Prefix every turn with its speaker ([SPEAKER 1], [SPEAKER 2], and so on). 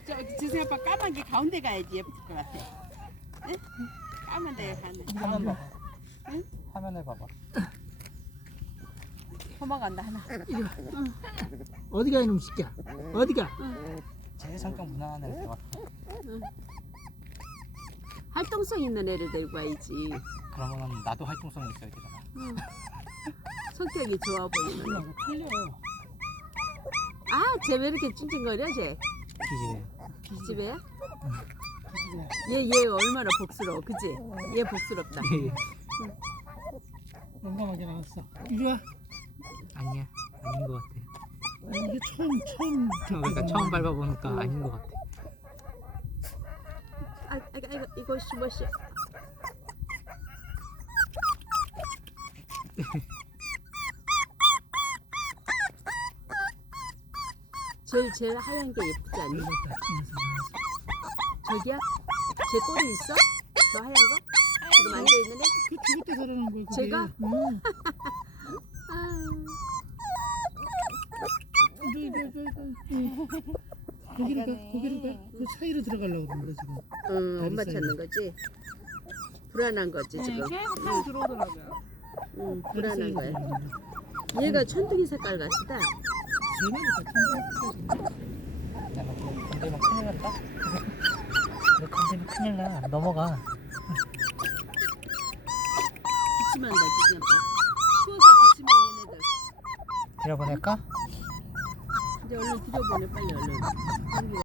[SPEAKER 1] 저기 지승 아빠 까만 게 가운데 가야지 예쁠 것 같아. 응? 까만 데 가는.
[SPEAKER 2] 화면 봐봐.
[SPEAKER 1] 응?
[SPEAKER 2] 화면을 봐봐.
[SPEAKER 1] 도망간다 하나.
[SPEAKER 3] 어디가 이놈 새끼야? 어디가?
[SPEAKER 2] 제일 성격 무난한 애를 데려왔어.
[SPEAKER 1] 활동성 있는 애를 데리고 와야지.
[SPEAKER 2] 그러면 나도 활동성이 있어야 되잖아.
[SPEAKER 1] 성격이 좋아 보이는.
[SPEAKER 3] 이거 틀려.
[SPEAKER 1] 아, 쟤 왜 이렇게 찡찡거려 쟤?
[SPEAKER 2] 기집애.
[SPEAKER 1] 기집애야?
[SPEAKER 3] 기집애.
[SPEAKER 1] 얘 얼마나 복스러워, 그지? 얘 복스럽다.
[SPEAKER 3] 용감하게 나왔어. 이리 와.
[SPEAKER 2] 아니야. 아닌 것 같아.
[SPEAKER 3] 아니, 이게 처음.
[SPEAKER 2] 그러니까 처음 밟아보니까 아닌 것 같아.
[SPEAKER 1] 이거 뭐시? 제일 하얀 게 예쁘지 않니? 저기야? 제 꼬리 있어? 저 하얀 거? 지금 앉아 있는 애?
[SPEAKER 3] 그 죽을 때 살아난 거야. 그게.
[SPEAKER 1] 제가?
[SPEAKER 3] 응.
[SPEAKER 1] 아,
[SPEAKER 3] 거기를 가. 그 사이로 들어가려고 그러는데 지금.
[SPEAKER 1] 엄마 찾는 거지? 불안한 거지 지금.
[SPEAKER 4] 계속 타고 들어오더라고요.
[SPEAKER 1] 불안한 거야.
[SPEAKER 3] 들어가려고.
[SPEAKER 1] 얘가 천둥이 색깔 같다.
[SPEAKER 3] 세 마리 다
[SPEAKER 2] 내가 건들면 큰일 난다? 너 건들면 큰일 나. 넘어가.
[SPEAKER 1] 기침한다 기침 아빠. 추워서 기침해 얘네들.
[SPEAKER 2] 데려보낼까?
[SPEAKER 1] 이제 얼른 들여보내 빨리 얼른.